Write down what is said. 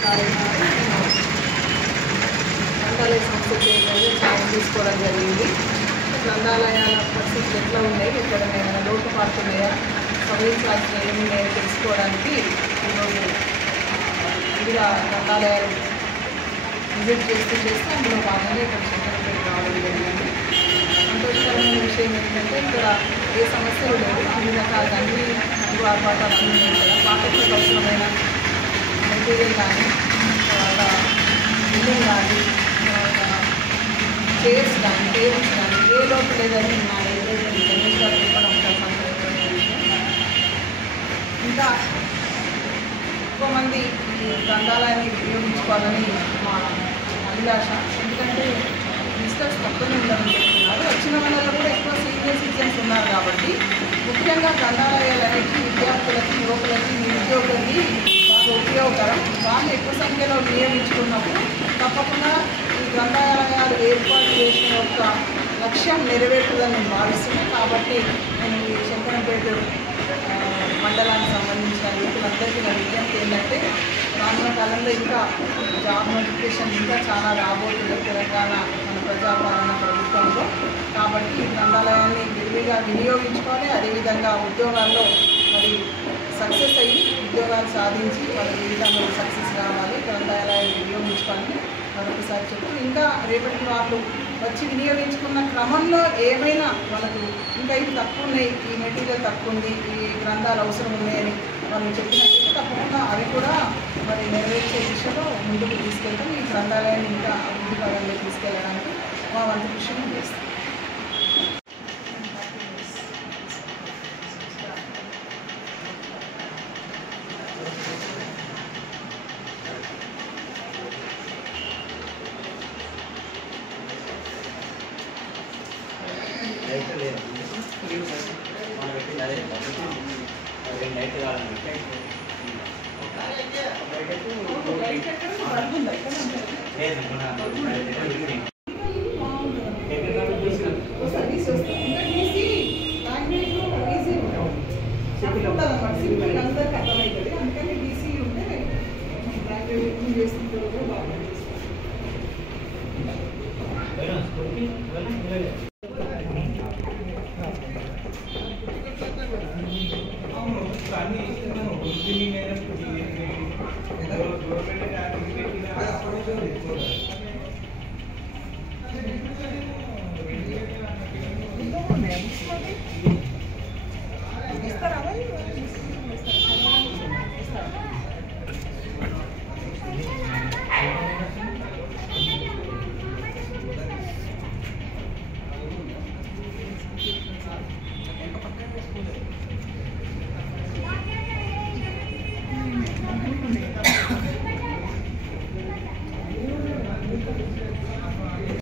గ్రంథాలయ సంస్థ చైర్మన్గా ఛాయం తీసుకోవడం జరిగింది. గ్రంథాలయాల పరిస్థితులు ఎట్లా ఉన్నాయి, ఎక్కడ ఏమైనా లోటుపాట్లు ఉన్నాయా, సవరించాల్సిన ఏమున్నాయో తెలుసుకోవడానికి ఈరోజు వివిధ గ్రంథాలయాలు విజిట్ చేస్తూ అందులో భాగంగా ఇక్కడ శంకరంపేట రావడం జరిగింది. సంతోషకరమైన విషయం ఏంటంటే ఇక్కడ ఏ సమస్యలు లేవు, అన్ని రకాల అన్ని ఆర్భాటాలు అన్నీ ఉంటాయి. పాఠకులకు అవసరమైన మెటీరియల్ కానీ, తర్వాత బిల్డింగ్ కానీ, చైర్స్ కానీ, టేబుల్స్ కానీ ఏ లోటు లేదని నా ఏదైతే గణేష్ గారు చెప్పడం సంతోషకరమైన విషయం. ఇంకా ఎక్కువ మంది ఈ గ్రంథాలయాన్ని వినియోగించుకోవాలని మా అభిలాష. ఎందుకంటే విజిటర్స్ తక్కువనే ఉండాలని చెప్తున్నారు. వచ్చిన వాళ్ళలో కూడా ఎక్కువ సీనియర్ సిటిజన్స్ ఉన్నారు కాబట్టి ముఖ్యంగా గ్రంథాలయాలు అనేది విద్యార్థులకి, యువకులకి, నిరుద్యోగులకి బాగా ఉపయోగకరం. వాళ్ళు ఎక్కువ సంఖ్యలో వినియోగించుకున్నప్పుడు తప్పకుండా ఈ గ్రంథాలయాలు ఏర్పాటు చేసిన యొక్క లక్ష్యం నెరవేరుతుందని నేను భావిస్తున్నాను. కాబట్టి నేను ఈ శంకరంపేట మండలానికి సంబంధించిన యువకులందరికీ నా విజ్ఞప్తి ఏంటంటే రానున్న కాలంలో ఇంకా జాబ్ నోటిఫికేషన్ ఇంకా చాలా రాబోతుంది తెలంగాణ మన ప్రజాపాలన ప్రభుత్వంలో. కాబట్టి ఈ గ్రంథాలయాన్ని విరివిగా వినియోగించుకోవాలి. అదేవిధంగా ఉద్యోగాల్లో మరి సక్సెస్ అయ్యి ఉద్యోగాలు సాధించి వాళ్ళ జీవితంలో సక్సెస్ కావాలి. గ్రంథాలయాన్ని వినియోగించుకోవాలని మరొకసారి చెప్తూ ఇంకా రేపటి వాళ్ళు వచ్చి వినియోగించుకున్న క్రమంలో ఏమైనా వాళ్ళకు ఇంకా ఇది తక్కువ ఉన్నాయి, ఈ మెటీరియల్ తక్కువ ఉంది, ఈ గ్రంథాలు అవసరం ఉన్నాయని వాళ్ళు చెప్పినట్టు తప్పకుండా అవి కూడా మరి నెరవేర్చే దిశలో ముందుకు తీసుకెళ్తాం. ఈ గ్రంథాలయాన్ని ఇంకా అభివృద్ధి పదంలో తీసుకెళ్ళడానికి మా వంతు కృషిని చేస్తాం. అందుకని డీసీ ఉంటే లైబ్రరీ చేస్తుంటారు కూడా బాగా అవును